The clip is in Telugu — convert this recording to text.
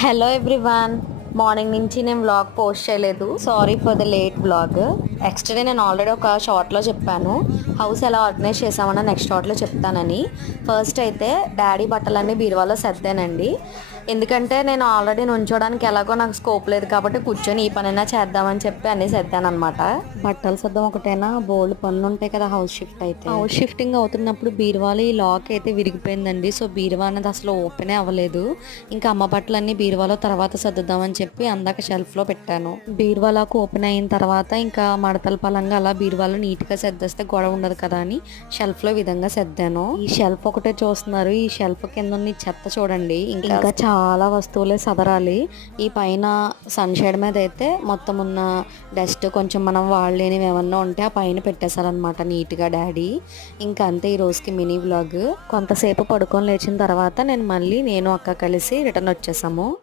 Hello everyone. మార్నింగ్ నుంచి నేను వ్లాగ్ పోస్ట్ చేయలేదు. Sorry for the late vlog. Extra నేను ఆల్రెడీ ఒక షార్ట్లో చెప్పాను హౌస్ ఎలా ఆర్గనైజ్ చేసామని నెక్స్ట్ షార్ట్లో చెప్తానని. ఫస్ట్ అయితే డాడీ బట్టలన్నీ బీరువాలో సర్దానండి. ఎందుకంటే నేను ఆల్రెడీ నుంచోడానికి ఎలాగో నాకు స్కోప్ లేదు కాబట్టి కూర్చొని ఈ పనైనా చేద్దామని చెప్పి అన్నీ సర్దాను అనమాట. బట్టలు సర్దం ఒకటైనా బోల్డ్ పనులు ఉంటాయి కదా హౌస్ షిఫ్ట్ అయితే. హౌస్ షిఫ్టింగ్ అవుతున్నప్పుడు బీరువాలో ఈ లాక్ అయితే విరిగిపోయిందండి. సో బీరువా అనేది అసలు ఓపెనే అవ్వలేదు. ఇంకా అమ్మ బట్టలన్నీ బీరువాలో తర్వాత సర్దుదామని చెప్పి అందాక షెల్ఫ్లో పెట్టాను. బీరువాలోకి ఓపెన్ అయిన తర్వాత ఇంకా మడతల పలంగా అలా బీరువాలో నీట్గా సర్దేస్తే గొడవ ఉండదు కదా అని షెల్ఫ్లో విధంగా సర్దాను. ఈ షెల్ఫ్ ఒకటే చూస్తున్నారు. ఈ షెల్ఫ్ కింద ఉన్న ఈ చెత్త చూడండి. ఇంకా చాలా వస్తువులే సదరాలి. ఈ పైన సన్షైడ్ మీద అయితే మొత్తం ఉన్న డస్ట్ కొంచెం మనం వాడలేనివి ఏమన్నా ఉంటే ఆ పైన పెట్టేశారనమాట నీట్గా డాడీ. ఇంకా అంతే ఈ రోజుకి మినీ వ్లాగ్. కొంతసేపు పడుకొని లేచిన తర్వాత నేను అక్క కలిసి రిటర్న్ వచ్చేసాము.